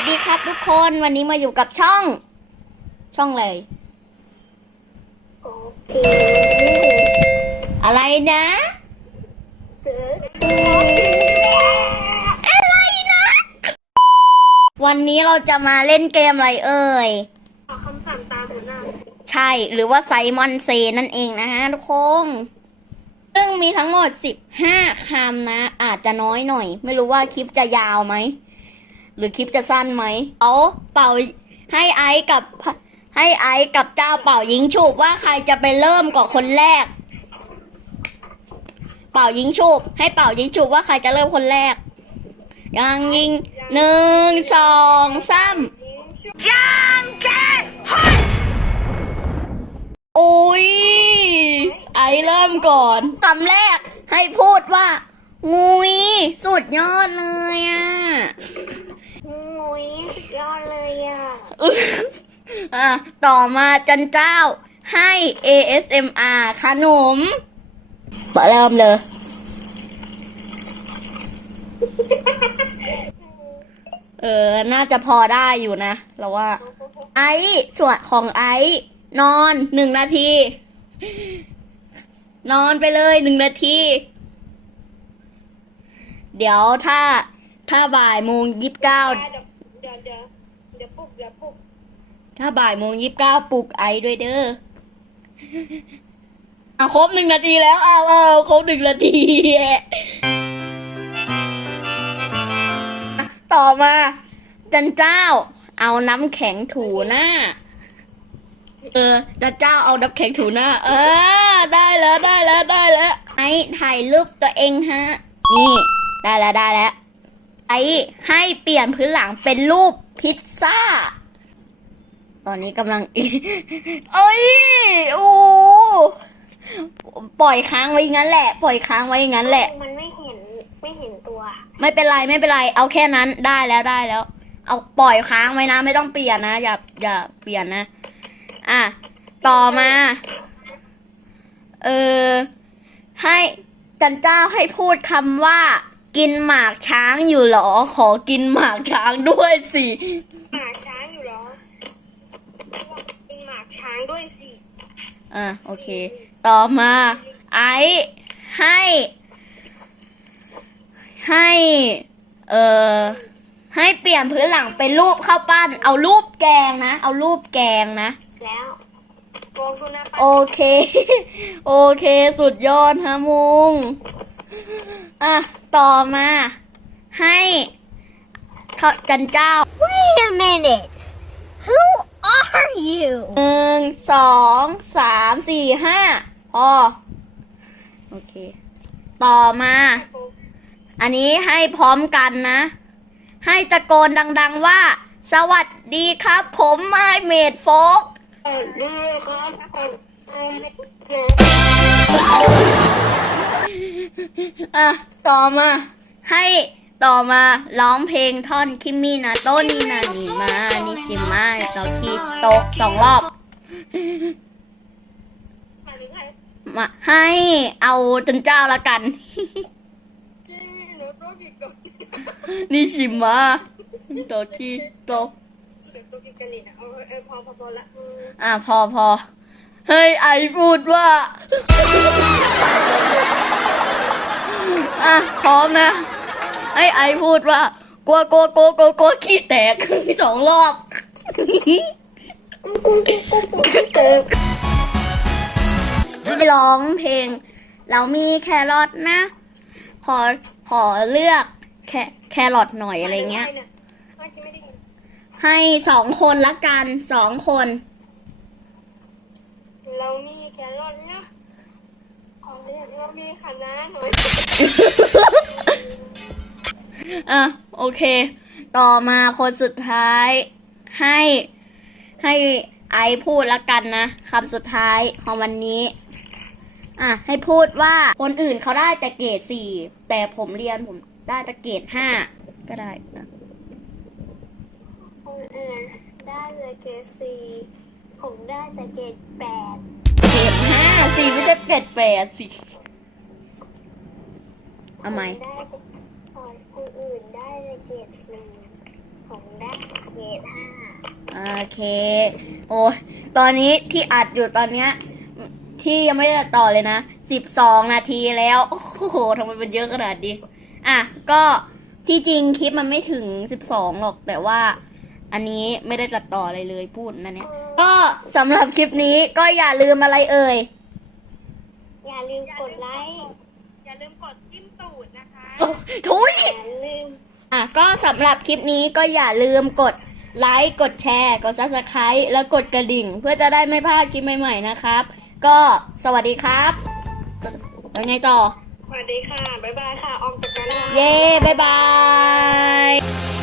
สดีครับทุกคนวันนี้มาอยู่กับช่อง ช่องเลยโอเคอะไรนะเสืออะไรนะ วันนี้เราจะมาเล่นเกมอะไรเอ่ยขอคำสั่งตามหัวหน้าใช่หรือว่าไซมอนเซนั่นเองนะฮะทุกคนซึ่งมีทั้งหมด 15คำนะ อาจจะน้อยหน่อย ไม่รู้ว่าคลิปจะยาวไหม หรือคลิปจะสั้นไหมเอาเป่าให้ไอซ์กับให้ไอซ์กับเจ้าเป่ายิงฉุบว่าใครจะไปเริ่มก่อนคนแรก เป่ายิงฉุบให้เป่ายิงฉุบว่าใครจะเริ่มคนแรก ยังยิงหนึ่งสองสามยิงชุบจางแกนฮันโอ้ยไอเริ่มก่อนคำแรกให้พูดว่า งุยสุดยอดเลยอะ งุยสุดยอดเลยอะอึ๊ะอะ ต่อมาจันเจ้าให้ ASMR ขนมเริ่มเลย เออ น่าจะพอได้อยู่นะ เราว่า ไอซ์ส่วนของไอซ์นอนหนึ่งนาที นอนไปเลยหนึ่งนาที เดี๋ยวถ้า ถ้าบ่ายโมงยิบเก้าเดี๋ยวเดี๋ยวเดี๋ยวเดี๋ยวปลุกเดี๋ยวปลุกถ้าบ่ายโมงยิบเก้าปลุกไอซ์ด้วยเด้อเอาครบหนึ่งนาทีแล้วเอาเอาครบหนึ่งนาที ต่อมา จันเจ้า เอาน้ำแข็งถูหน้า เออ จันเจ้าเอาน้ำแข็งถูหน้า เออ ได้แล้วได้แล้วได้แล้วไอ้ถ่ายรูปตัวเองฮะ นี่ ได้แล้วได้แล้ว ไอ้ให้เปลี่ยนพื้นหลังเป็นรูปพิซซ่า ตอนนี้กำลังเอ้ยโอ้ปล่อยค้างไว้อย่างนั้นแหละ ปล่อยค้างไว้อย่างนั้นแหละ มันไม่เห็นไม่เห็นตัว ไม่เป็นไรไม่เป็นไร เอาแค่นั้นได้แล้วได้แล้ว เอาปล่อยค้างไว้นะ ไม่ต้องเปลี่ยนนะอย่าอย่าเปลี่ยนนะ อะต่อมา เออให้จันเจ้าให้พูดคำว่า กินหมากช้างอยู่เหรอ ขอกินหมากช้างด้วยสิ หมากช้างอยู่เหรอกินหมากช้างด้วยสิอะโอเค ต่อมา ไอซ์ให้ ให้ เอ่อ ให้เปลี่ยนพื้นหลังเป็นรูปข้าวปั้น เอารูปแกงนะ เอารูปแกงนะ แล้วโกงสุนัขโอเค โอเค สุดยอดฮะมุง อะ ต่อมา ให้เขาจันเจ้า Wait a minute Who are you หนึ่งสองสามสี่ห้าพอโอเค ต่อมา อันนี้ให้พร้อมกันนะ ให้ตะโกนดัง ๆว่า สวัสดีครับ ผมไมเมดโฟกสวัสดีครับผมเอ่อ อะต่อมา ให้ต่อมาร้องเพลงท่อนคิมินาโตนินานิมานิชิมาโตคิโตะสองรอบใครหรือใครมาให้เอาจนเจ้าละกันจริงหนูตัวกี่ก่อนนิชิมาโตคิโตะเดี๋ยวตัวกี่กันนี่นะเอาเออพอพอพอละอืมอะพอพอเฮ้ยไอพูดว่า อะพร้อมนะให้ไอพูดว่า กลัวกลัวกลัวกลัวกลัวขี้แตกสองรอบกุ้งกุ้งกุ้งกุ้งกุ้งเกิดร้องเพลง เรามีแครอทนะ ขอขอเลือกแคแครอทหน่อยอะไรเงี้ย ให้สองคนละกันสองคน เรามีแครอทนะ ขอเรียกเรามีคะน้าหน่อยอะโอเค ต่อมาคนสุดท้าย ให้ให้ไอพูดละกันนะคำสุดท้ายของวันนี้ อะ ให้พูดว่าคนอื่นเขาได้แต่เกรดสี่แต่ผมเรียนผมได้แต่เกรดห้าก็ได้อะคนอื่นได้แต่เกรดสี่ผมได้แต่เกรดแปด สี่ไม่ใช่เกรดแปดสิเอาไหมได้แต่คนอื่นได้แต่เกรดสี่อผมได้เกรดห้าโอเค โอ้ยตอนนี้ที่อัดอยู่ตอนเนี้ย ที่ยังไม่ได้ต่อเลยนะสิบสองนาทีแล้ว โอ้โหทำไมมันเยอะขนาดนี้อะ ก็ที่จริงคลิปมันไม่ถึงสิบสองหรอก แต่ว่าอันนี้ไม่ได้ตัดต่ออะไรเลยพูดนั่นเนี่ย ก็สำหรับคลิปนี้ก็อย่าลืมอะไรเอ่ย อย่าลืมกดไลค์ อย่าลืมกดจิ้มตูดนะคะโอ้ทุยอย่าลืม อะก็สำหรับคลิปนี้ก็อย่าลืมกดไลค์กดแชร์ กด subscribe แล้วกดกระดิ่ง เพื่อจะได้ไม่พลาดคลิปใหม่ๆนะครับ ก็สวัสดีครับแล้วไงต่อ สวัสดีค่ะ บ๊ายบายค่ะ ออมจากกันเย้ บ๊ายบาย